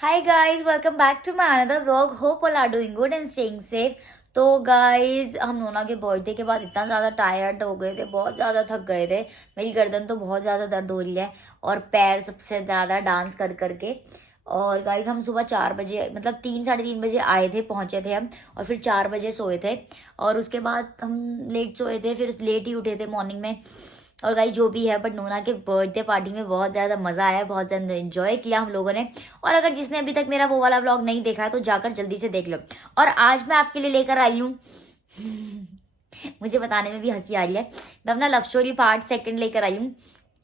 Hi guys, welcome back to my another vlog. Hope all are doing good and staying safe. तो guys हम नोना के birthday के बाद इतना ज़्यादा टायर्ड हो गए थे, बहुत ज़्यादा थक गए थे। मेरी गर्दन तो बहुत ज़्यादा दर्द हो रही है और पैर सबसे ज़्यादा डांस कर करके। और गाइज हम सुबह 4 बजे मतलब 3 साढ़े 3 बजे आए थे, पहुंचे थे हम, और फिर 4 बजे सोए थे। और उसके बाद हम लेट सोए थे, फिर लेट ही उठे थे मॉर्निंग में। और गाइस जो भी है, बट नोना के बर्थडे पार्टी में बहुत ज़्यादा मज़ा आया, बहुत ज़्यादा एंजॉय किया हम लोगों ने। और अगर जिसने अभी तक मेरा वो वाला व्लॉग नहीं देखा है तो जाकर जल्दी से देख लो। और आज मैं आपके लिए लेकर आई हूँ मुझे बताने में भी हंसी आ रही है, मैं अपना लव स्टोरी पार्ट 2 लेकर आई हूँ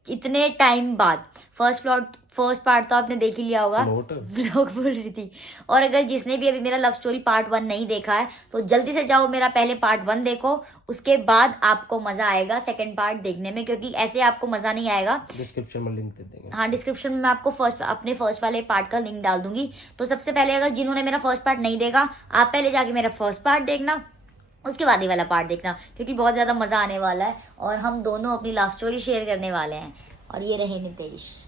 इतने टाइम बाद। फर्स्ट पार्ट तो आपने देख ही लिया होगा, ब्लॉग बोल रही थी। और अगर जिसने भी अभी मेरा लव स्टोरी पार्ट 1 नहीं देखा है तो जल्दी से जाओ मेरा पहले पार्ट 1 देखो, उसके बाद आपको मजा आएगा सेकंड पार्ट देखने में, क्योंकि ऐसे आपको मजा नहीं आएगा। डिस्क्रिप्शन में लिंक दे देंगे। हाँ, डिस्क्रिप्शन में मैं आपको अपने फर्स्ट वाले पार्ट का लिंक डाल दूंगी। तो सबसे पहले अगर जिन्होंने मेरा फर्स्ट पार्ट नहीं देखा, आप पहले जाके मेरा फर्स्ट पार्ट देखना, उसके बाद ये वाला पार्ट देखना, क्योंकि बहुत ज़्यादा मज़ा आने वाला है और हम दोनों अपनी लव स्टोरी शेयर करने वाले हैं। और ये रहे नितेश।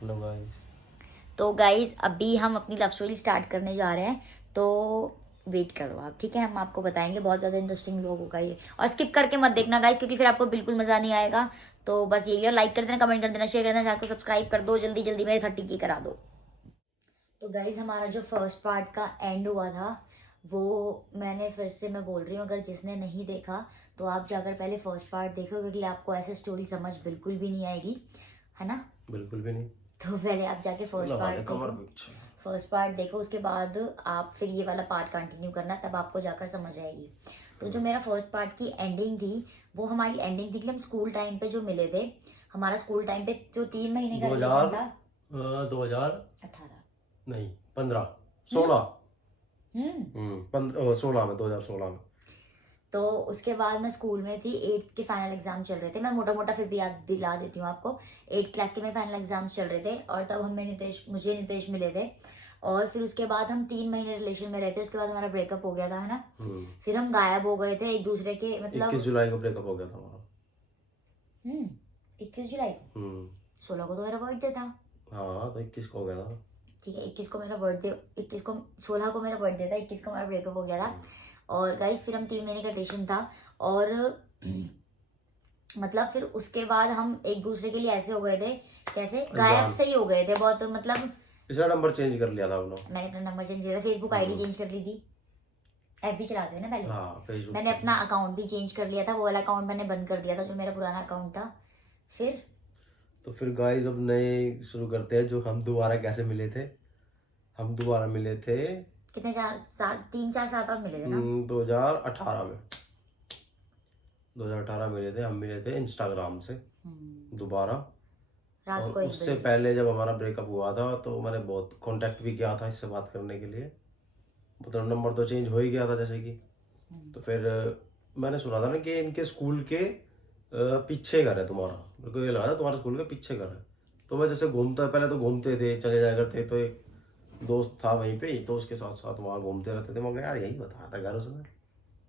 Hello guys. तो गाइज अभी हम अपनी लव स्टोरी स्टार्ट करने जा रहे हैं, तो वेट करो आप, ठीक है? हम आपको बताएंगे, बहुत ज़्यादा इंटरेस्टिंग व्लॉग होगा ये। और स्किप करके मत देखना गाइज, क्योंकि फिर आपको बिल्कुल मज़ा नहीं आएगा। तो बस यही है, लाइक कर देना, कमेंट कर देना, शेयर कर देना, चैनल को सब्सक्राइब कर दो, जल्दी जल्दी मेरे 30 की करा दो। तो गाइज हमारा जो फर्स्ट पार्ट का एंड हुआ था वो मैंने फिर से मैं बोल रही हूँ, अगर जिसने नहीं देखा तो आप जाकर पहले फर्स्ट पार्ट देखो, क्योंकि आपको ऐसे स्टोरी समझ बिल्कुल भी नहीं आएगी, है ना? बिल्कुल भी नहीं। तो पहले आप जाके फर्स्ट पार्ट देखो, उसके बाद आप फिर ये वाला पार्ट कंटिन्यू करना, तब आपको जाकर समझ आएगी। तो जो मेरा फर्स्ट पार्ट की एंडिंग थी वो हमारी एंडिंग थी कि हम स्कूल टाइम पे जो मिले थे। हमारा स्कूल टाइम पे जो 3 महीने का रिलेशन था, 2018 नहीं 15 16 16 में 2016 में। तो उसके बाद मैं स्कूल में थी, 8th के फाइनल एग्जाम चल रहे थे। मैं मोटा मोटा फिर भी याद दिला देती हूँ आपको। 8th क्लास के मेरे फाइनल एग्जाम्स चल रहे थे और तब मुझे नितेश मिले थे। और फिर उसके बाद हम 3 महीने रिलेशन में रहते, उसके बाद हमारा ब्रेकअप हो गया था, है ना? फिर हम गायब हो गए थे एक दूसरे के, मतलब 21 जुलाई को ब्रेकअप हो गया था हमारा। 21 जुलाई को 16 को तो मेरा बर्थडे था। हाँ तो 21 को हो गया था। ठीक है, 21 को मेरा बर्थडे, 16 को मेरा बर्थडे था, 21 को हमारा ब्रेकअप हो गया था। और गाइस फिर हम 3 महीने का रिलेशन था और मतलब फिर उसके बाद हम एक दूसरे के लिए ऐसे हो गए थे, कैसे गायब से ही हो गए थे बहुत, मतलब इसका नंबर चेंज कर लिया था अपना। मैंने अपना नंबर चेंज किया था, फेसबुक आईडी चेंज कर ली थी। एफबी चलाते हैं ना पहले। हाँ, फेसबुक मैंने अपना अकाउंट भी चेंज कर लिया था, वो वाला अकाउंट मैंने बंद कर दिया था जो मेरा पुराना अकाउंट था। फिर गाइस अब नए शुरू करते हैं, जो हम दोबारा कैसे मिले थे। हम दोबारा मिले थे कितने 3-4 साल बाद मिले थे ना? 2018 में 2018 मिले थे। हम मिले थे इंस्टाग्राम से दोबारा। रात को और उससे पहले जब हमारा ब्रेकअप हुआ था तो मैंने बहुत कांटेक्ट भी किया था इससे बात करने के लिए, मतलब नंबर तो चेंज हो ही गया था जैसे कि। तो फिर मैंने सुना था ना कि इनके स्कूल के पीछे घर है तुम्हारा। मेरे को ये लगा था तुम्हारे स्कूल के पीछे घर है। तो मैं जैसे घूमता, पहले तो घूमते थे, चले जाया करते, तो एक दोस्त था वहीं पे, तो उसके साथ साथ वहाँ घूमते रहते थे। मगर यार यही बताया था घर उसने,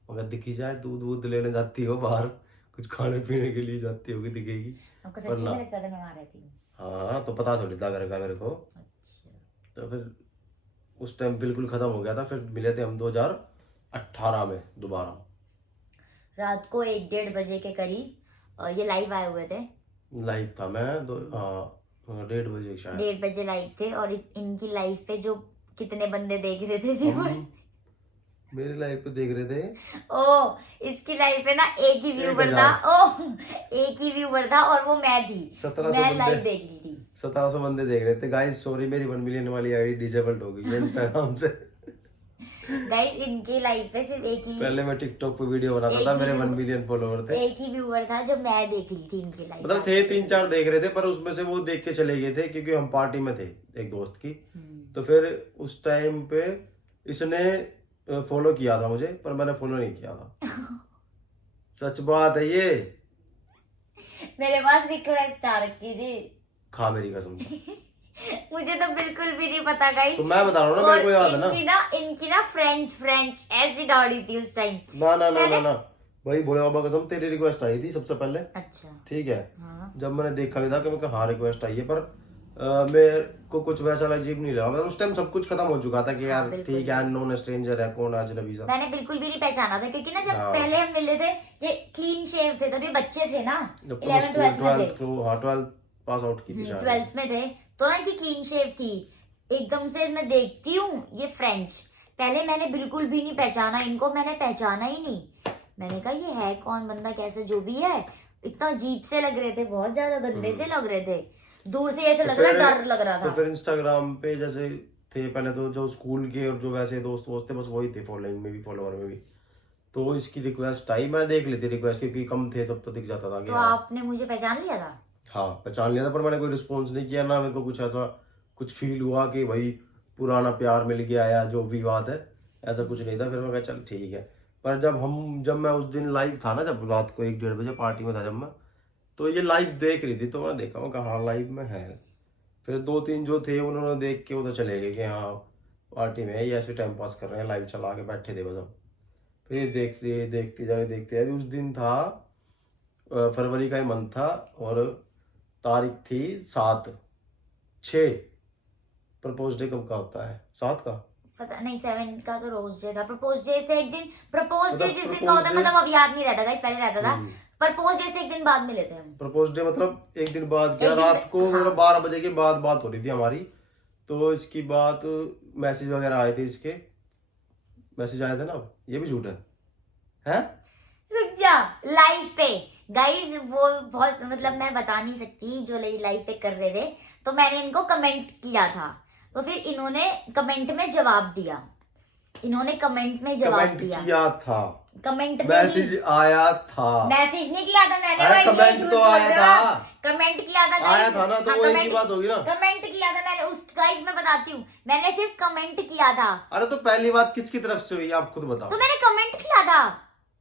मगर दिखी जाए दूध वूध लेने जाती हो बाहर, कुछ खाने पीने के लिए जाती होगी दिखेगी। आपको सच्ची में लगता था मैं वहाँ रहती हूँ? हाँ तो पता थोड़ी था घर का मेरे को। अच्छा। तो फिर उस टाइम बिल्कुल खत्म हो गया था। फिर मिले थे हम 2018 में दोबारा, रात को 1-1:30 बजे के करीब। ये लाइव आए हुए थे। लाइव था मैं 1:30 बजे शायद। 1:30 बजे लाइव थे और इनकी लाइव पे जो कितने बंदे देख रहे थे व्यूअर्स, मेरी लाइव पे देख रहे थे। ओ इसकी लाइव पे ना एक ही व्यूवर था। एक ही व्यूवर था और वो मैं थी। 1700 मैं लाइव देख रही थी। 1700 बंदे देख रहे थे। गाइस सॉरी, मेरी 1 मिलियन वाली आईडी डिसेबल्ड हो गई है इंस्टाग्राम से। गाइस इनकी लाइव पे सिर्फ एक ही, पहले मैं टिकटॉक पे वीडियो बनाता था, मेरे 1 मिलियन फॉलोवर थे। एक ही व्यूवर था जो मैं देख रही थी इनकी लाइव। मतलब थे 3-4 देख रहे थे, पर उसमें से वो देख के चले गए थे क्योंकि हम पार्टी में थे एक दोस्त की। तो फिर उस टाइम पे इसने फॉलो किया था मुझे, पर मैंने फॉलो नहीं किया था। सच बात है ये। मेरे पास रिक्वेस्ट आ रखी थी। खा मेरी कसम। मुझे तो बिल्कुल भी नहीं पता गाइस। तो मैं बता रहा हूँ ना, मेरे को याद है ना। इनकी ना फ्रेंड्स ऐसी दौड़ी थी उस टाइम। ना वही भोले बाबा कसम, तेरी रिक्वेस्ट आई थी सबसे पहले। अच्छा ठीक है। हाँ। जब मैंने देखा भी था कि मैं हाँ रिक्वेस्ट आई है, पर मेरे को कुछ वैसा अजीब नहीं लगा, मतलब उस टाइम सब कुछ खत्म हो चुका था कि हाँ, यार बिल्कुल। ठीक है, अननोन स्ट्रेंजर है, कौन अजनबी सा। मैंने बिल्कुल भी नहीं पहचाना था, क्योंकि ना जब हाँ। पहले हम मिले थे ये क्लीन शेव थे, तभी बच्चे थे ना, जब तो 11th 12th में थे। 12th पास आउट की थी शायद। 12th में थे, तो ना इनकी क्लीन शेव थी। एकदम से मैं देखती हूँ ये फ्रेंच, पहले मैंने बिल्कुल भी नहीं पहचाना इनको, मैंने पहचाना ही नहीं। मैंने कहा ये है कौन बंदा, कैसे जो भी है, इतना अजीब से लग रहे थे, बहुत ज्यादा गंदे से लग रहे थे, दूर से ऐसे लग रहा, डर लग रहा तो था। फिर इंस्टाग्राम पे जैसे थे पहले तो जो स्कूल के और जो वैसे दोस्त वोस्त थे, बस वही थे फॉलोइंग में भी, फॉलोअर में भी। तो इसकी रिक्वेस्ट आई, मैंने देख ली थी रिक्वेस्ट, क्योंकि कम थे तब तो दिख जाता था कि तो हाँ। आपने मुझे पहचान लिया था? हाँ पहचान लिया था, पर मैंने कोई रिस्पॉन्स नहीं किया ना, मेरे को कुछ ऐसा कुछ फील हुआ कि भाई पुराना प्यार मिल गया या जो भी बात है, ऐसा कुछ नहीं था। फिर मैं कहा चल ठीक है। पर जब मैं उस दिन लाइव था ना, जब रात को 1-1:30 बजे पार्टी में था जब मैं, तो ये लाइव देख रही थी, तो मैंने देखा, मैं कहा हाँ लाइव में है। फिर 2-3 जो थे उन्होंने देख के उधर चले गए कि हाँ पार्टी में है, ये ऐसे टाइम पास कर रहे हैं, लाइव चला के बैठे थे बस हम। फिर देखते जाए उस दिन था फरवरी का ही मंथ था, और तारीख थी 7/6। प्रपोज डे कब का होता है? 7 का? पता नहीं, 7 का तो रोज डे था, प्रपोज डे से एक दिन, प्रपोज डे मतलब जिस दिन का propose होता है, day- मतलब अब याद नहीं रहता गाइस, पहले रहता था। प्रपोज डे से एक दिन बाद मिले थे हम। प्रपोज डे मतलब एक दिन बाद क्या, एक दिन- रात को हाँ। मतलब 12 बजे के बाद बात हो रही थी हमारी। तो इसकी बात, मैसेज वगैरह आए थे, इसके मैसेज आए थे ना। अब ये भी झूठ है? रुक जा, लाइव पे गाइस वो बहुत, मतलब मैं बता नहीं सकती, जो लाइव पे कर रहे थे, तो मैंने इनको कमेंट किया था, तो फिर इन्होंने कमेंट में जवाब दिया, इन्होंने कमेंट में जवाब कमेंट दिया, किया था, कमेंट में मैसेज आया था। मैसेज नहीं किया था मैंने अरे भाई, ये कमेंट झूठ तो बोल आया रहे हो था। आप। कमेंट किया था आया guys। था ना, तो हाँ, वो एक ही बात होगी ना। कमेंट किया था मैंने उस, गाइस मैं बताती हूँ, मैंने सिर्फ कमेंट किया था। अरे तो पहली बात किसकी तरफ से हुई, आप खुद बताओ। तो मैंने कमेंट किया था,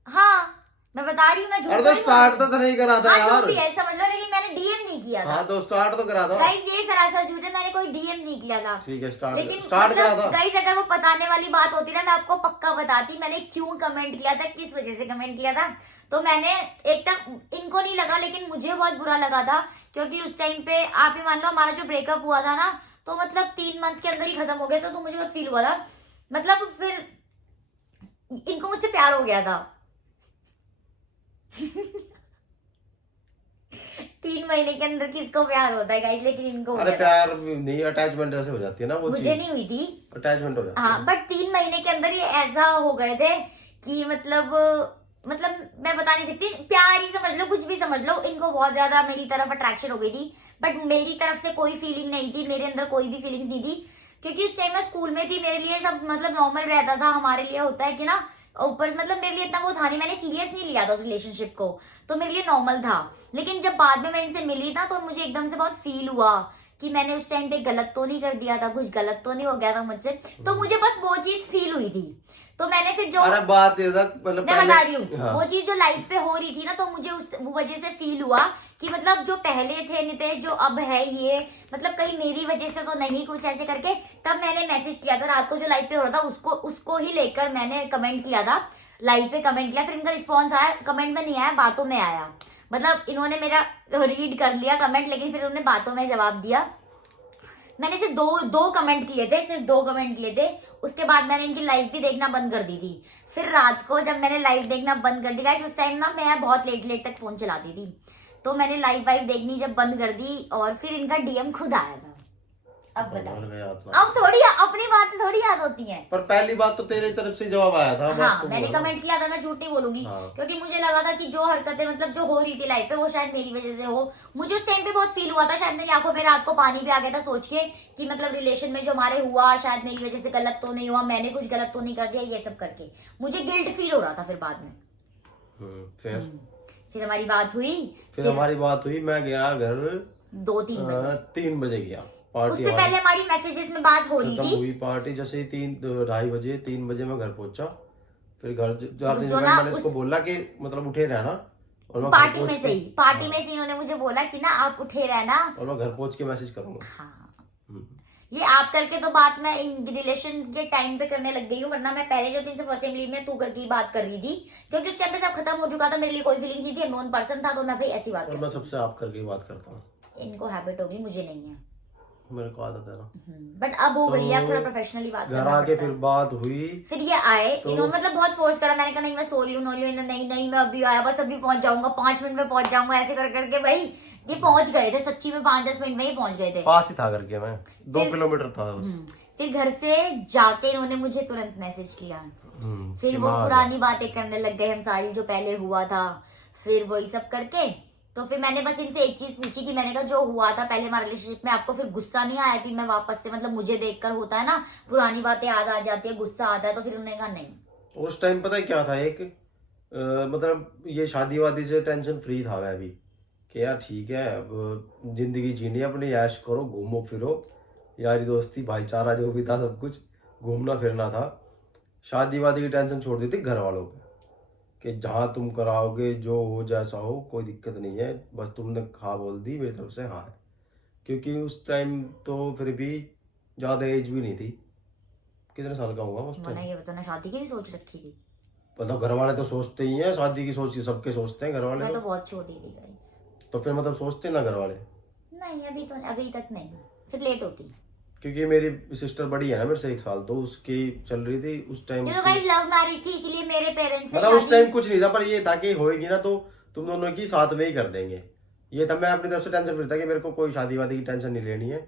हाँ मैं बता रही हूँ, मैं झूठ अरे तो थोड़ी बोल स्टार्ट रही हूँ। तो नहीं करा था हाँ, जो यार। भी है समझ लो, लेकिन मैंने डीएम नहीं किया था। हाँ तो स्टार्ट तो करा था। गाइस ये सरासर झूठ है, मैंने कोई डीएम नहीं किया था। ठीक है, लेकिन स्टार्ट करा था। गाइस अगर वो बताने वाली बात होती ना, मैं आपको पक्का बताती मैंने क्यों कमेंट किया था, किस वजह से कमेंट किया था। तो मैंने एकदम, इनको नहीं लगा लेकिन मुझे बहुत बुरा लगा था, क्योंकि उस टाइम पे आप ही मान लो हमारा जो ब्रेकअप हुआ था ना, तो मतलब 3 मंथ के अंदर ही खत्म हो गया था, तो मुझे बहुत फील हुआ था, मतलब फिर इनको मुझसे प्यार हो गया था। 3 महीने के अंदर किसको प्यार होता है गाइस, लेकिन इनको हो अरे गया था। प्यार नहीं, अटैचमेंट ऐसे हो जाती है ना वो मुझे चीज। नहीं हुई थी, अटैचमेंट हो जाती हाँ, है। बट 3 महीने के अंदर ये ऐसा हो गए थे कि मतलब मैं बता नहीं सकती, प्यार ही समझ लो, कुछ भी समझ लो, इनको बहुत ज्यादा मेरी तरफ अट्रैक्शन हो गई थी, बट मेरी तरफ से कोई फीलिंग नहीं थी, मेरे अंदर कोई भी फीलिंग्स नहीं थी, क्योंकि उस टाइम मैं स्कूल में थी, मेरे लिए सब मतलब नॉर्मल रहता था, हमारे लिए होता है कि ना ऊपर, मतलब मेरे लिए इतना वो था नहीं, मैंने सीरियस नहीं लिया था उस रिलेशनशिप को, तो मेरे लिए नॉर्मल था। लेकिन जब बाद में मैं इनसे मिली ना, तो मुझे एकदम से बहुत फील हुआ कि मैंने उस टाइम पे गलत तो नहीं कर दिया था, कुछ गलत तो नहीं हो गया था मुझसे, तो मुझे बस वो चीज फील हुई थी। तो मैंने फिर जो, अरे बात ये था, मतलब मैं बता रही हूँ, हाँ। वो चीज जो लाइफ पे हो रही थी ना, तो मुझे उस वो वजह से फील हुआ कि मतलब जो पहले थे नितेश, जो अब है ये, मतलब कहीं मेरी वजह से तो नहीं, कुछ ऐसे करके तब मैंने मैसेज किया था रात को, जो लाइव पे हो रहा था उसको ही लेकर मैंने कमेंट किया था, लाइव पे कमेंट किया, फिर इनका रिस्पॉन्स आया, कमेंट में नहीं आया, बातों में आया, मतलब इन्होंने मेरा रीड कर लिया कमेंट, लेकिन फिर उन्होंने बातों में जवाब दिया। मैंने सिर्फ दो कमेंट किए थे, सिर्फ 2 कमेंट किए थे, उसके बाद मैंने इनकी लाइव भी देखना बंद कर दी थी। फिर रात को जब मैंने लाइव देखना बंद कर दी गाइस, उस टाइम ना मैं बहुत लेट तक फोन चलाती थी, तो मैंने लाइव देखनी जब बंद कर दी, और फिर इनका डीएम खुद आया था। अब बताओ, अब थोड़ी अपनी बातें थोड़ी याद होती हैं। पर पहली बात तो तेरी तरफ से जवाब आया था। हाँ, मैंने कमेंट किया था, मैं झूठ नहीं बोलूंगी, हाँ। क्योंकि मुझे लगा था कि जो हरकतें मतलब जो हो रही थी लाइफ पे, वो शायद मेरी वजह से हो। मुझे उस टाइम पे बहुत फील हुआ था, शायद मेरी आंखों में रात को पानी भी आ गया था सोच के कि मतलब रिलेशन में जो हमारे हुआ, शायद मेरी वजह से गलत तो नहीं हुआ, मैंने कुछ गलत तो नहीं कर दिया, ये सब करके मुझे गिल्ट फील हो रहा था। फिर बाद में फिर हमारी बात हुई, फिर हमारी बात हुई, मैं गया घर 2-3 बजे, 3 बजे गया। पार्टी उससे पहले हमारी मैसेजेस में बात हो रही खत्म थी। हुई पार्टी, जैसे ही 2-2:30 बजे, 3 बजे मैं घर पहुंचा। फिर घर जाते जो समय ना मैंने इसको बोला कि मतलब उठे रहना, और मैं घर पार्टी में पहुंच से के- ही, पार्टी हाँ, में से इन्होंने मुझे बोला कि ना आप उठे रहना, और मैं घर पहुंच के मैसेज करूंगा। हाँ, हम्म। ये आप करके तो बात मैं इन रिलेशन के टाइम पे करने लग गई हूँ, वरना मैं पहले जब इनसे फर्स्ट टाइम ली में तू करके ही बात कर रही थी, क्योंकि उस टाइम पे सब खत्म हो चुका था, मेरे लिए कोई फीलिंग्स नहीं थी, नॉन पर्सन था, तो मैं भाई ऐसी बात और मैं सबसे आप करके ही बात करता हूँ। इनको हैबिट होगी, मुझे नहीं है। मेरे को आदत है ना। बट अब हो गई है, अब तो थोड़ा प्रोफेशनली बात घर करना आके पड़ता फिर है। बात हुई फिर ये आए, तो इन्होंने मतलब बहुत फोर्स करा, मैंने कहा नहीं मैं सो रही हूँ, नहीं नहीं मैं अभी आया, बस अभी पहुंच जाऊंगा, 5 मिनट में पहुंच जाऊंगा, ऐसे कर करके भाई ये पहुंच गए थे सच्ची में, 5-10 मिनट में ही पहुंच गए थे। पास ही था करके, मैं 2 फिर- किलोमीटर था बस। फिर घर से जाके इन्होंने मुझे तुरंत मैसेज किया, फिर कि वो माँ आ पुरानी बातें करने लग गए हम सारी, जो पहले हुआ था, फिर वही सब करके। तो फिर मैंने बस इनसे एक चीज पूछी कि मैंने कहा जो हुआ था पहले हमारे रिलेशनशिप में, आपको फिर गुस्सा नहीं आया कि मैं वापस से, मतलब मुझे देखकर होता है ना पुरानी बातें याद आ जाती है, गुस्सा आता है, तो फिर उन्होंने कहा नहीं। उस टाइम पता है क्या था, एक मतलब ये शादी वादी से टेंशन फ्री था मैं भी, कि यार ठीक है अब जिंदगी जीनी है अपनी, ऐश करो, घूमो फिरो, यारी दोस्ती भाईचारा जो भी था सब कुछ, घूमना फिरना था। शादी वादी की टेंशन छोड़ दी थी घर वालों पे, कि जहाँ तुम कराओगे जो हो जैसा हो कोई दिक्कत नहीं है, बस तुमने हाँ बोल दी मेरी तरफ से हाँ है। क्योंकि उस टाइम तो फिर भी ज़्यादा एज भी नहीं थी, कितने साल का हुआ उस टाइम। मैंने ये बताना, शादी की भी सोच रखी थी, मतलब घर वाले तो सोचते ही हैं, शादी की सोच सबके सोचते हैं घर वाले मैं तो। तो बहुत छोटी थी गाइस। तो फिर मतलब सोचते ना घर वाले, नहीं अभी तक नहीं, फिर लेट होती। क्योंकि मेरी सिस्टर बड़ी है ना मेरे से 1 साल, तो उसकी चल रही थी उस टाइम। ये तो गाइस लव मैरिज थी, इसीलिए मेरे पेरेंट्स ने मतलब उस शादी, टाइम कुछ नहीं था, पर ये था कि होएगी ना तो तुम दोनों की साथ में ही कर देंगे, ये था। मैं अपनी तरफ से टेंशन फ्री था कि मेरे को कोई शादी वादी की टेंशन नहीं लेनी है,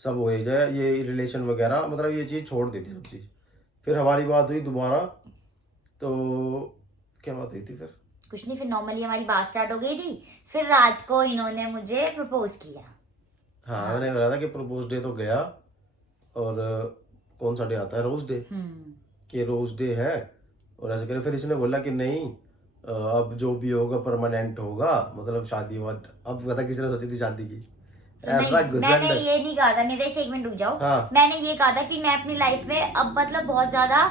सब हो जाए, ये रिलेशन वगैरह मतलब ये चीज़ छोड़ दी थी सब चीज़। फिर हमारी बात हुई दोबारा, तो क्या बात हुई थी फिर? कुछ नहीं, फिर नॉर्मली हमारी बात स्टार्ट हो गई थी, फिर रात को इन्होंने मुझे प्रपोज किया। हाँ मैंने बोला था कि प्रपोज डे तो गया, और कौन सा डे आता है, रोज डे, कि रोज डे है और ऐसे करे। फिर इसने बोला कि नहीं अब जो भी होगा परमानेंट होगा, मतलब शादी बात। अब पता किसने सोची थी शादी की, नहीं ऐसा मैंने घुसंड। ये नहीं कहा था, निदेश एक मिनट रुक जाओ। हाँ मैंने ये कहा था कि मैं अपनी लाइफ में अब मतलब बहुत ज्यादा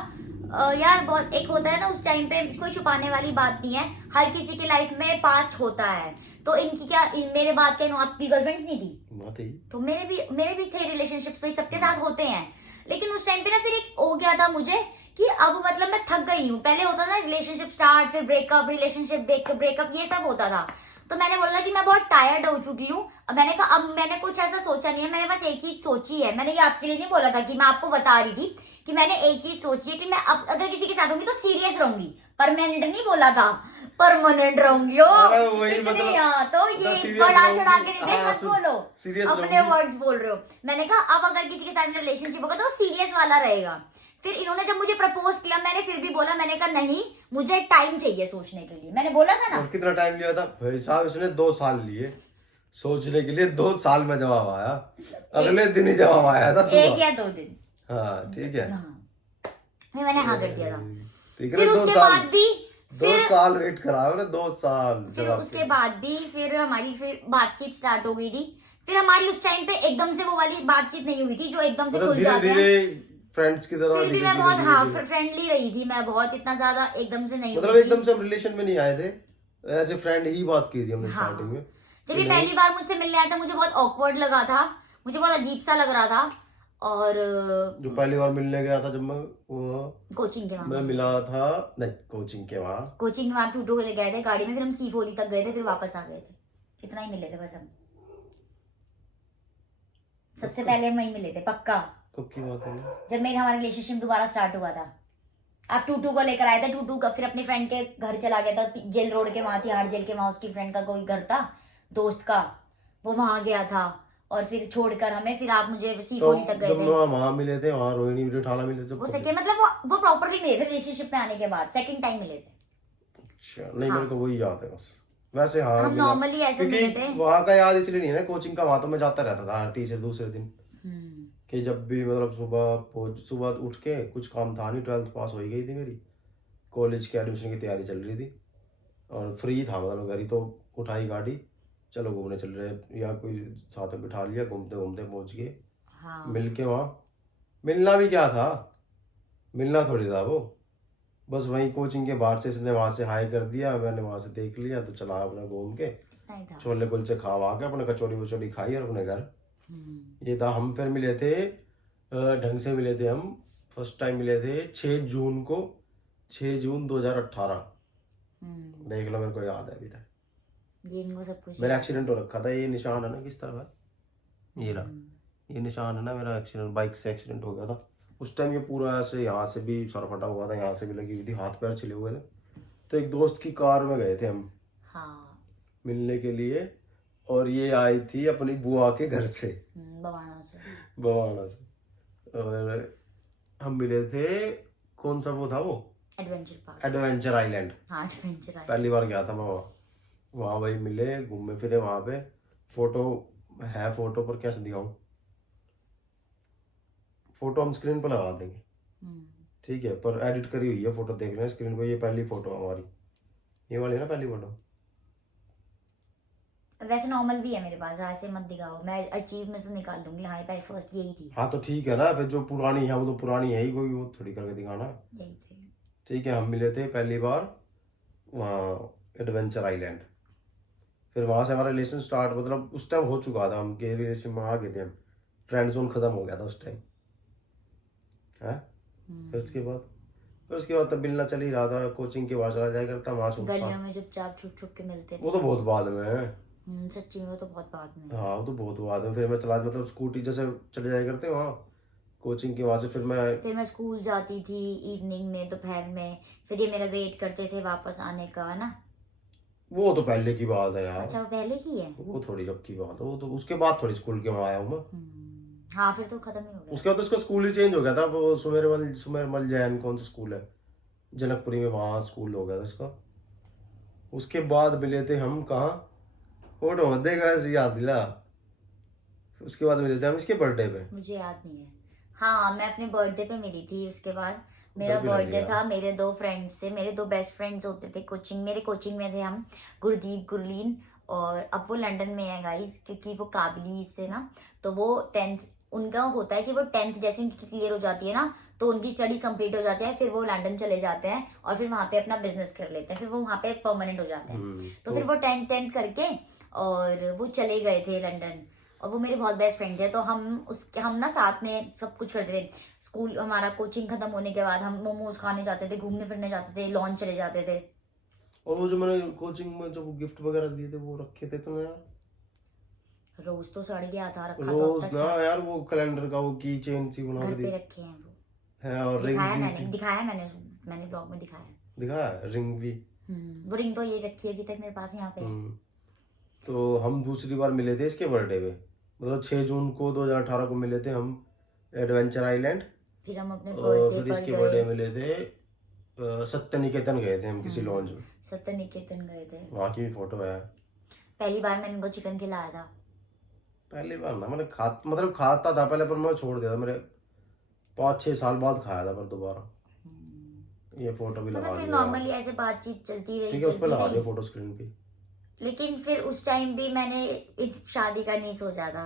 यार बहुत एक होता है ना उस टाइम पे, कोई छुपाने वाली बात नहीं है, हर किसी की लाइफ में पास्ट होता है। तो इनकी क्या मेरे बात के आपकी गर्लफ्रेंड्स नहीं थी, बात ही। तो मेरे भी थे रिलेशनशिप्स पे, सबके साथ होते हैं। लेकिन उस टाइम पे ना फिर एक हो गया था मुझे कि अब मतलब मैं थक गई हूँ। पहले होता ना रिलेशनशिप स्टार्ट, फिर ब्रेकअप, रिलेशनशिप ब्रेकअप, ये सब होता था। तो मैंने बोला कि मैं बहुत टायर्ड हो चुकी हूँ। अब मैंने कहा अब मैंने कुछ ऐसा सोचा नहीं है, मैंने बस एक चीज सोची है। मैंने ये आपके लिए नहीं बोला था कि मैं आपको बता रही थी कि मैंने एक चीज सोची है कि मैं अब अगर किसी के साथ होंगी तो सीरियस रहूंगी, परमानेंट नहीं बोला था, परमानेंट रहूंगी। अरे वही इतनी मतलब, हाँ, तो ये serious बड़ा रहूंगी। चढ़ा के निदेश हाँ, मत बोलो, serious अपने रहूंगी। वर्ड्स बोल रहे हो। मैंने कहा अब अगर किसी के साथ रिलेशनशिप होगा तो सीरियस वाला रहेगा। फिर इन्होंने जब मुझे प्रपोज किया, मैंने फिर भी बोला, मैंने कहा नहीं मुझे टाइम चाहिए सोचने के लिए, मैंने बोला था ना। और कितना टाइम लिया था भाई साहब, इसने 2 साल लिए सोचने के लिए। 2 साल में जवाब आया, अगले दिन ही जवाब आया था 1 सुबह। या 2 दिन। हाँ ठीक है, हाँ फिर मैंने हाँ कर दिया था। ठीक है। फिर 2 उसके साल, बाद भी 2 साल वेट करा मैंने, 2 साल फिर जवाब उसके के। बाद भी फिर हमारी फिर बातचीत स्टार्ट हो गई थी। फिर हमारी उस टाइम पे एकदम से वो वाली बातचीत नहीं हुई थी जो एकदम से मतलब खुल धीरे जाते हैं। धीरे फ्रेंड्स की तरह, फिर भी धीरे मैं धीरे बहुत हाँ धीरे। फ्रेंडली रही थी, मैं बहुत इतना ज्यादा एकदम से नहीं मतलब हुई एकदम थी। से हम रिलेशन में नहीं आए थे, ऐसे फ्रेंड ही बात की थी हमने हाँ। स्टार्टिंग में। जब ये पहली बार मुझसे मिलने आया था मुझे बहुत ऑकवर्ड लगा था, मुझे बहुत अजीब सा लग रहा था। और जो पहली बार मिलने गया था जब मैं वो कोचिंग के मैं वहां मिला था, नहीं कोचिंग के वहाँ, कोचिंग के वहां टूटू गए थे गाड़ी में, फिर हम सीफोली तक गए थे, फिर वापस आ गए थे। इतना ही मिले थे बस हम, सबसे पहले हम वहीं मिले थे पक्का, कब की बात है? जब मेरा हमारा रिलेशनशिप दोबारा स्टार्ट हुआ था। आप टूटू को लेकर आए थे, टूटू का फिर अपने फ्रेंड के घर चला गया था, जेल रोड के वहां, तिहाड़ जेल के वहां उसकी फ्रेंड का कोई घर था दोस्त का, वो वहां गया था और फिर छोड़कर हमें, फिर आप मुझे तो सीफोली तक गए जब थे। वहाँ मिले थे, वहाँ रोहिणी वीडियो ठाला मिले थे वो कब? सेकेंड मतलब वो प्रॉपरली मिले थे रिलेशनशिप में आने के बाद, सेकंड टाइम मिले थे। अच्छा नहीं, हाँ। मेरे को वही याद है बस। वैसे हाँ हम मिला। नॉर्मली ऐसे मिले थे। क्योंकि वहाँ का याद इसलिए नहीं है ना, कोचिंग का वहाँ तो मैं जाता रहता था हर तीसरे दूसरे दिन, कि जब भी मतलब सुबह उठ के, कुछ काम था नहीं, 12th पास हो ही गई थी मेरी, कॉलेज के एडमिशन की तैयारी चल रही थी और फ्री था, मतलब घर ही, तो उठाई गाड़ी, चलो घूमने चल रहे, या कोई साथ में बिठा लिया, घूमते घूमते पहुंच गए। हाँ। मिल के वहाँ, मिलना भी क्या था, मिलना थोड़ी था वो, बस वहीं कोचिंग के बाहर से इसने वहाँ से हाई कर दिया, मैंने वहाँ से देख लिया, तो चला अपना घूम के, नहीं था। छोले कुलचे खा के अपने कचौड़ी वचौड़ी खाई और अपने घर। ये था। हम फिर मिले थे ढंग से मिले थे हम, फर्स्ट टाइम मिले थे 6 जून को, 6 जून 2018। देख लो, मेरे को याद है अभी तक। ये इनको सब कुछ मेरा एक्सीडेंट हो रखा था, ये निशान है ना किस तरह का, ये रहा, ये निशान है ना, मेरा एक्सीडेंट, बाइक से एक्सीडेंट हो गया था उस टाइम। ये पूरा ऐसे यहाँ से भी सर फटा हुआ था, यहाँ से भी लगी हुई थी, हाथ पैर छिले हुए थे। तो एक दोस्त की कार में गए थे हम हाँ मिलने के लिए, और ये आई थी अपनी बुआ के घर से, बवाना से। बवाना से। और हम मिले थे, कौन सा वो था वो, एडवेंचर पार्क। Adventure island. हाँ एडवेंचर आइलैंड। पहली बार गया था मैं वहाँ भाई मिले, घूमे फिरे वहाँ पे। फोटो है, फोटो पर कैसे दिखाऊं, फोटो हम स्क्रीन पर लगा देंगे, ठीक है, पर एडिट करी हुई है फोटो, देख रहे हैं स्क्रीन पे। ये पहली फोटो हमारी, ये वाली है ना पहली फोटो। वैसे नॉर्मल भी है मेरे पास, ऐसे मत दिखाओ, मैं अचीव में से निकाल लूंगी। हाँ पहले फर्स्ट यही थी। हाँ तो ठीक है ना, फिर जो पुरानी है वो तो पुरानी है ही, कोई वो थोड़ी करके दिखाना। यही थी। ठीक है, हम मिले थे पहली बार वहाँ एडवेंचर आइलैंड। फिर वहाँ से हमारा रिलेशन स्टार्ट, मतलब उस टाइम हो चुका था, हम के रिलेशन में आ गए थे, हम फ्रेंड जोन खत्म हो गया था उस टाइम है। फिर उसके बाद तब मिलना चल ही रहा था, कोचिंग के बाद चला जाया करता वहाँ से। गलियों में चुपचाप छुप छुप के मिलते थे। वो तो बहुत बाद में है। सच्ची में वो तो बहुत बाद में। हाँ वो तो बहुत बाद में। फिर मैं चला, मतलब स्कूटी जैसे चले जाया करते वहाँ कोचिंग के, वहाँ से फिर मैं स्कूल जाती थी इवनिंग में, दोपहर में, फिर ये मेरा वेट करते थे वापस आने का, है ना। वो तो पहले की बात है यार। अच्छा वो पहले की है। वो थोड़ी जब की बात है, वो तो उसके बाद थोड़ी स्कूल के वहाँ आया हूँ मैं। हाँ फिर तो खत्म ही हो गया। उसके बाद तो उसका स्कूल ही चेंज हो गया था, वो सुमेरमल जैन कौन सा स्कूल है जनकपुरी में, वहाँ स्कूल हो गया था इसका। उसके बाद मिले थे हम कहाँ, फोटो मत देगा ऐसे याद दिला। उसके बाद मिले थे हम इसके बर्थडे पे। मुझे याद नहीं है। हाँ मैं अपने बर्थडे पे मिली थी। उसके बाद मेरा तब भी लग बर्थडे गया। था, मेरे 2 फ्रेंड्स थे, मेरे 2 बेस्ट फ्रेंड्स होते थे कोचिंग, मेरे कोचिंग में थे हम, गुरदीप गुरलीन, और अब वो लंदन में है गाइस, क्योंकि वो काबिली से ना, तो वो 10th उनका होता है कि वो 10th जैसे उनकी क्लियर हो जाती है ना, तो उनकी स्टडीज कंप्लीट हो जाती है, फिर वो लंदन चले जाते हैं और फिर वहाँ पे अपना बिजनेस कर लेते हैं, फिर वो वहाँ पे परमानेंट हो जाते हैं। तो फिर वो 10th करके और वो चले गए थे लंदन, और वो मेरे बहुत बेस्ट फ्रेंड थे। तो हम ना साथ में सब कुछ करते थे। स्कूल हमारा कोचिंग खत्म होने के बाद हम मोमोज खाने जाते थे, घूमने फिरने जाते थे, लॉन्च चले जाते थे। और वो जो मैंने कोचिंग में जो गिफ्ट वगैरह दिए थे वो रखे थे तुमने यार? रोज तो सड़ गया था, रखा रोज तो ना यार, वो कैलेंडर का वो की चेन सी बना घर के पे दी रखे हैं वो। है, और रिंग भी दिखाया मैंने ब्लॉग में दिखाया। दिखाया रिंग भी। वो रिंग तो ये रखी है अभी तक मेरे पास यहाँ पे। तो हम दूसरी बार मिले थे इसके बर्थडे पे, मतलब 6 जून को 2018 को मिले थे हम एडवेंचर आइलैंड। फिर हम अपने फिर इसके बर्थडे मिले थे सत्य निकेतन गए थे हम किसी लॉन्च में। सत्य निकेतन गए थे। वहाँ की भी फोटो है। पहली बार मैंने इनको चिकन खिलाया था। पहली बार ना, मैंने खाता था पहले, पर मैं छोड़ दिया था, मेरे 5-6 साल बाद खाया था पर दोबारा। ये फोटो भी लगा फिर दिया, नॉर्मली ऐसे बातचीत चलती रही, ठीक है, उस पर लगा दिया फोटो स्क्रीन पे। लेकिन फिर उस टाइम भी मैंने इस शादी का नहीं सोचा था।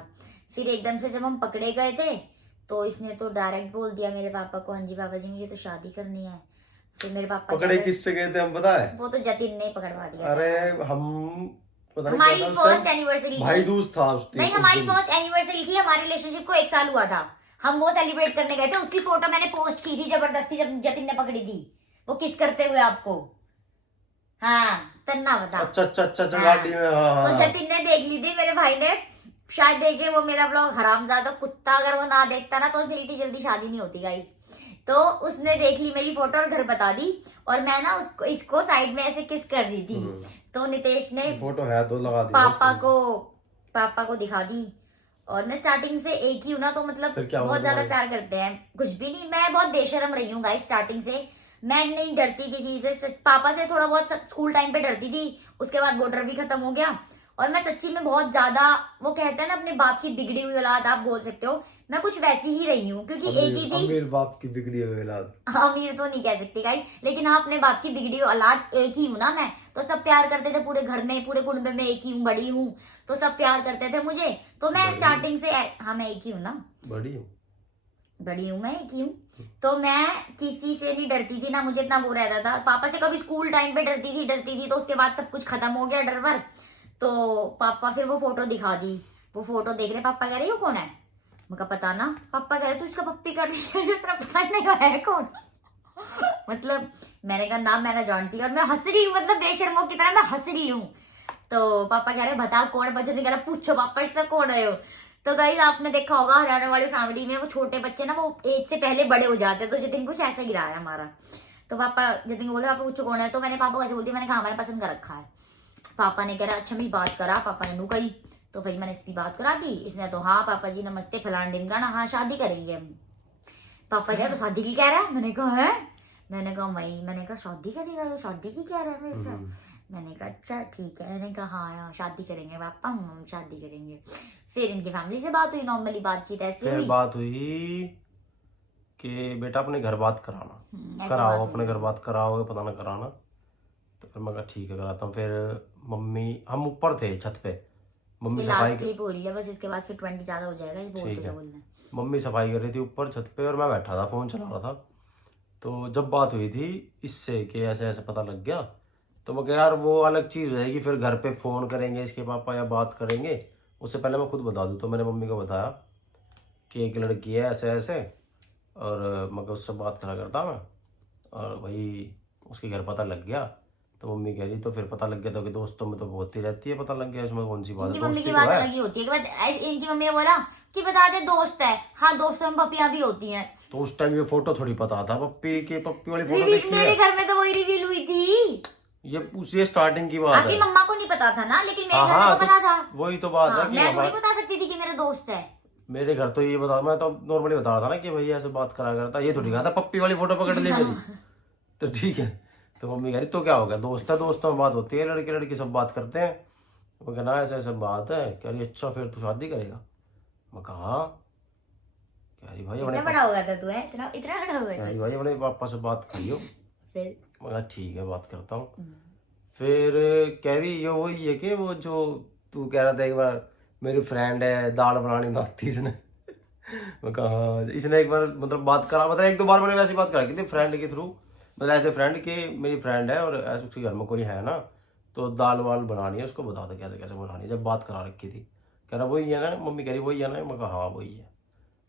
फिर एकदम से जब हम पकड़े गए थे तो इसने तो डायरेक्ट बोल दिया मेरे पापा को, हाँ जी पापा जी मुझे तो शादी करनी है। फिर मेरे पापा पकड़े किससे गए थे हम पता है? वो तो जतिन ने पकड़वा दिया। अरे हम पता नहीं, हमारी फर्स्ट एनिवर्सरी भाई दूज था उस दिन। नहीं, हमारी फर्स्ट एनिवर्सरी थी, हमारे रिलेशनशिप को 1 साल हुआ था, हम वो सेलिब्रेट करने गए थे। उसकी फोटो मैंने पोस्ट की थी जबरदस्ती, जब जतिन ने पकड़ी थी। वो किस करते हुए आपको, हाँ तन्ना बता। अच्छा गाड़ी में। हाँ, तो जतिन ने देख ली थी, मेरे भाई ने शायद देखे वो मेरा ब्लॉग, हरामजादा कुत्ता, अगर वो ना देखता ना तो फिर इतनी जल्दी शादी नहीं होती गाइस। तो उसने देख ली मेरी फोटो और घर बता दी, और मैं ना इसको साइड में ऐसे किस कर रही थी। तो नितेश ने फोटो है तो लगा दी, पापा को दिखा दी। और मैं स्टार्टिंग से एक ही हूँ ना, तो मतलब बहुत ज्यादा प्यार करते हैं। कुछ भी नहीं, मैं बहुत बेशरम रही हूँ गाइस स्टार्टिंग से। मैं नहीं डरती किसी से, पापा से थोड़ा बहुत स्कूल टाइम पे डरती थी, उसके बाद वो डर भी खत्म हो गया। और मैं सच्ची में बहुत ज्यादा, वो कहते हैं ना अपने बाप की बिगड़ी हुई औलाद, आप बोल सकते हो, मैं कुछ वैसी ही रही हूँ, क्योंकि एक ही थी। अमीर बाप की बिगड़ी हुई औलाद, अमीर तो नहीं कह सकती गाइस, लेकिन हाँ अपने बाप की बिगड़ी हुई औलाद एक ही हूँ ना मैं। तो सब प्यार करते थे पूरे घर में, पूरे कुटुंब में एक ही हूँ, बड़ी हूँ, तो सब प्यार करते थे मुझे। तो मैं स्टार्टिंग से, हाँ मैं एक ही हूँ ना, बड़ी हूँ मैं, एक ही हूँ। तो मैं किसी से नहीं डरती थी ना, मुझे इतना वो रहता था। पापा से कभी स्कूल टाइम पे डरती थी, तो उसके बाद सब कुछ खत्म हो गया डर वर। तो पापा फिर वो फोटो दिखा दी, वो फोटो देख रहे, पापा कह रहे हो कौन है? मैं पता ना। पापा कह रहे तू इसका पप्पी कर रही है, तेरा पता ही नहीं है कौन। मतलब मैंने कहा ना मैं ना जानती, और मैं हंस रही हूँ, मतलब बेशर्मों की तरह मैं हंस रही हूँ। तो पापा कह रहे बता कौन है? बच्चे ने कह रहा पूछो पापा इससे कौन है? तो गाइस आपने देखा होगा हरियाणा वाली फैमिली में वो छोटे बच्चे ना वो एज से पहले बड़े हो जाते हैं, तो जतिन कुछ ऐसा गिरा है हमारा। तो पापा जतिन को बोले पापा पूछो कौन है, तो मैंने पापा को ऐसे बोलती, मैंने कहा हमारे पसंद कर रखा है। पापा ने कहा अच्छा मेरी बात करा, पापा ने नू करी, तो फिर मैंने इसकी बात करा दी। इसने तो हाँ पापा जी नमस्ते फलान दिन का ना, हाँ शादी करेंगे हम। पापा जी तो शादी की कह रहा है, मैंने कहा है, मैंने कहा वही, मैंने कहा शादी करेगा तो शादी की कह रहा है मेरे साथ। मैंने कहा अच्छा ठीक है, मैंने कहा हाँ शादी करेंगे पापा, हम शादी करेंगे। फिर इनकी फैमिली से बात हुई, नॉर्मली बातचीत ऐसे हुई। बात हुई कि बेटा अपने घर बात कराना, ऐसे कराओ बात अपने हुई। घर बात कराओ, पता ना कराना। तो फिर मैं कहा ठीक है कराता हूँ। फिर मम्मी, हम ऊपर थे छत पे, मम्मी सफाई लास्ट क्लिप हो रही है बस, इसके बाद फिर 20 ज्यादा हो जाएगा, ये बोल ठीक तो है। बोलना है। मम्मी सफाई कर रही थी ऊपर छत पे और मैं बैठा था फोन चला रहा था। तो जब बात हुई थी इससे कि ऐसे ऐसे पता लग गया, तो मैं कहा यार वो अलग चीज़ रहेगी, फिर घर पे फ़ोन करेंगे इसके पापा या बात करेंगे, उससे पहले मैं खुद बता दूँ। तो मैंने मम्मी को बताया कि एक लड़की है ऐसे ऐसे, और मैं उससे बात करा करता मैं, और वही उसके घर पता लग गया। तो मम्मी कह रही तो फिर पता लग गया तो कि दोस्तों में तो होती रहती है, पता लग गया इसमें कौन सी बात है, इनकी मम्मी दोस्ती की तो बात है। अलग ही होती है कि इनकी मम्मी ने बोला कि बता दे दोस्त है, हाँ दोस्तों में पपियां भी होती हैं। तो उस टाइम ये फोटो थोड़ी पता था पप्पी के, पप्पी वाली फोटो रिवील देखी मेरे है, घर में तो वही रिवील हुई थी। ये उसी स्टार्टिंग की बात आपकी है। मम्मा को नहीं पता था ना, लेकिन मेरे हाँ घर में हाँ, तो पता था। वही तो बात हाँ, है कि मैं थोड़ी हमारे बता सकती थी कि मेरा दोस्त है। मेरे घर तो ये बता, मैं तो नॉर्मली बता रहा था ना कि भैया ऐसे बात करा करता, ये थोड़ी कहा था पप्पी वाली फोटो पकड़ ली मेरी। तो ठीक है, तो मम्मी कह रही तो क्या हो गया, दोस्त है, दोस्तों में बात होती है, लड़के लड़की सब बात करते हैं। मैं कहना ऐसे ऐसे बात है, कह रही अच्छा फिर तू शादी करेगा। मैं कहा हाँ। कह रही भाई इतना बड़ा हो गया था तू, है इतना इतना बड़ा हो गया कह था। रही भाई अपने पापा से बात करियो। फिर मैं कहा ठीक है बात करता हूँ। फिर कह रही ये वही है कि वो जो तू कह रहा था एक बार मेरी फ्रेंड है, दाल बनानी ना आती इसने। मैं कहा हाँ, इसने एक बार मतलब बात करा, मतलब एक दो बार मैंने वैसी बात करा की थी फ्रेंड के थ्रू, मतलब ऐसे फ्रेंड के मेरी फ्रेंड है और ऐसे उसके घर में कोई है ना, तो दाल वाल बनानी है, उसको बता दो कैसे कैसे बनानी है, जब बात करा रखी थी। कह रहा वही है ना, मम्मी कह रही वही है ना, मैं कहा हाँ वही है।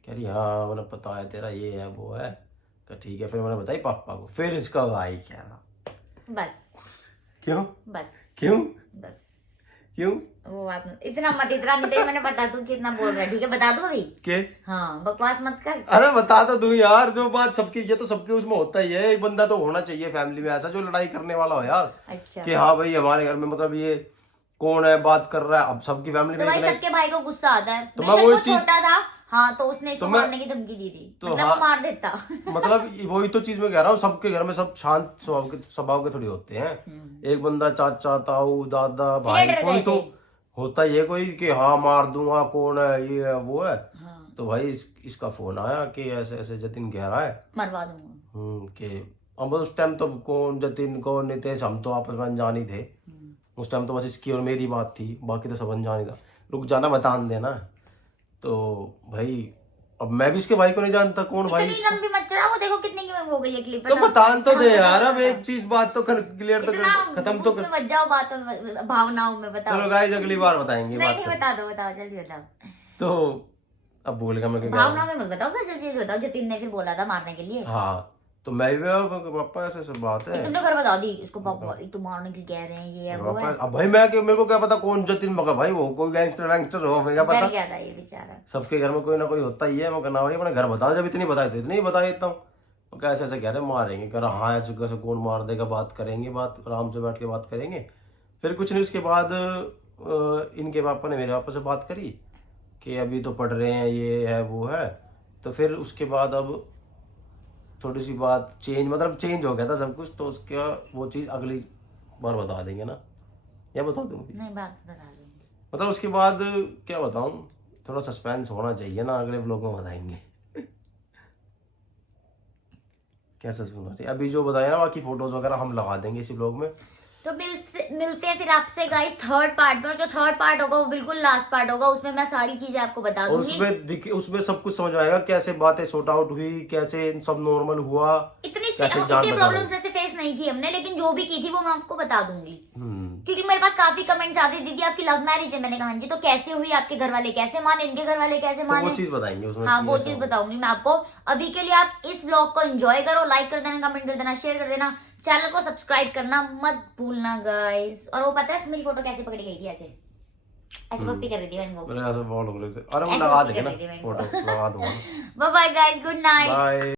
कह रही हाँ मैंने पता है तेरा ये है वो है। कहा ठीक है, फिर मैंने बताई पापा को, फिर इसका भाई कह रहा बस क्यों बस क्यों बस क्यों वो बात इतना मत, इतना नहीं तो मैंने बता दूं कितना बोल रहा है, ठीक है बता दूं अभी। के हाँ बकवास मत कर। अरे बता तो दूं यार, जो बात सबकी, ये तो सबके उसमें होता ही है, एक बंदा तो होना चाहिए फैमिली में ऐसा जो लड़ाई करने वाला हो यार, अच्छा कि हाँ भाई हमारे घर में मतलब ये कौन है बात कर रहा है। अब सबकी फैमिली तो में भाई इतना- सबके भाई को गुस्सा आता है, तो मैं बेशक वही वो चीज- छोटा था हाँ, तो उसने इसको तो मैं- मारने की धमकी दी थी, तो मतलब हाँ, वो मार देता। मतलब वही तो चीज मैं कह रहा हूँ, सबके घर में सब शांत स्वभाव के थोड़ी होते हैं। एक बंदा चाचा ताऊ दादा भाई डर कोई गए तो थे। होता ही है कोई कि हाँ मार दूंगा, कौन है ये है वो है। हाँ, तो भाई इसका फोन आया कि ऐसे ऐसे जतिन कह रहा है मरवा दूंगा। कि अब उस टाइम तो कौन जतिन कौन नितेश हम तो आपस में अनजान ही थे उस टाइम, तो बस इसकी और मेरी बात थी, बाकी तो सब अनजान ही था। रुक जाना बतान देना। तो भाई अब मैं भी इसके भाई को नहीं जानता कौन भाई इतनी लंबी मत चढ़ा, वो देखो कितने की हो गई है क्लिप। तो बतान तो दे यार, अब एक चीज बात तो क्लियर तो इतना खत्म तो उसमें मत जाओ, बात भावनाओं में बताओ। चलो गाइस अगली बार बताएंगे नहीं बात नहीं कर। बता दो, बताओ जल्दी बताओ। तो अब भूल गया मैं क्या कह रहा भावनाओं में मत बताओ, कैसे चीज बताओ। जतिन ने फिर बोला था मारने के लिए, हूँ। हाँ तो मैं भी पापा ऐसे ऐसे बात है इसने घर बता दी इसको, पापा तो मारने की कह रहे हैं, ये है वो पापा। है। अब भाई मेरे को क्या पता कौन जतिन, मगर भाई वो कोई गैंगस्टर वैंगस्टर हो, मैं क्या डर पता। गया था ये बेचारा। सबके घर में कोई ना कोई होता ही है। मैं कहना भाई अपने घर बता, जब इतनी बताई थी इतनी ही बता देता हूँ। मैं कैसे ऐसे कह रहे मारेंगे, कह रहा हाँ ऐसे कैसे कौन मार देगा, बात करेंगे, बात आराम से बैठ के बात करेंगे। फिर कुछ नहीं, उसके बाद इनके पापा ने मेरे पापा से बात करी कि अभी तो पढ़ रहे हैं, ये है वो है। तो फिर उसके बाद अब थोड़ी सी बात चेंज हो गया था सब कुछ। तो उसका वो चीज़ अगली बार बता देंगे ना, या बता दूँ नहीं बात बता देंगे। मतलब उसके बाद क्या बताऊं, थोड़ा सस्पेंस होना चाहिए ना, अगले व्लॉग में बताएंगे। क्या सस्पेंस होना चाहिए, अभी जो बताया ना बाकी फोटोज वगैरह हम लगा देंगे इसी व्लॉग में। तो मिलते हैं फिर आपसे गाइस थर्ड पार्ट में। जो थर्ड पार्ट होगा वो बिल्कुल लास्ट पार्ट होगा, उसमें मैं सारी चीजें आपको बता और दूंगी। उसमें सब कुछ समझ आएगा, कैसे बातें सॉर्ट आउट हुई, कैसे सब नॉर्मल हुआ। इतनी कैसे जान बचा प्रॉब्लम्स ली। वैसे फेस नहीं की हमने, लेकिन जो भी की थी वो मैं आपको बता दूंगी। हम्म, क्योंकि मेरे पास काफी कमेंट्स आते थे, दीदी आपकी लव मैरिज है। मैंने कहा हाँ जी, तो कैसे हुई, आपके घर वाले कैसे माने, इनके घर वाले कैसे तो माने, वो चीज बताएंगे उसमें। हाँ वो ऐसा चीज हुआ। बताऊंगी मैं आपको। अभी के लिए आप इस व्लॉग को एंजॉय करो, लाइक कर देना, कमेंट कर देना, शेयर कर देना, चैनल को सब्सक्राइब करना मत भूलना गाइस। और वो पता है मेरी फोटो कैसे पकड़ी गई थी, ऐसे ऐसे पप्पी कर रही थी मैं इनको, मेरे यहाँ से बहुत लोग रहे थे। अरे वो ऐसे लगा पप्पी देंगे कर ना रही थी मैं इनको। फोटो, लगा दूंगा। Bye bye guys, good night. Bye.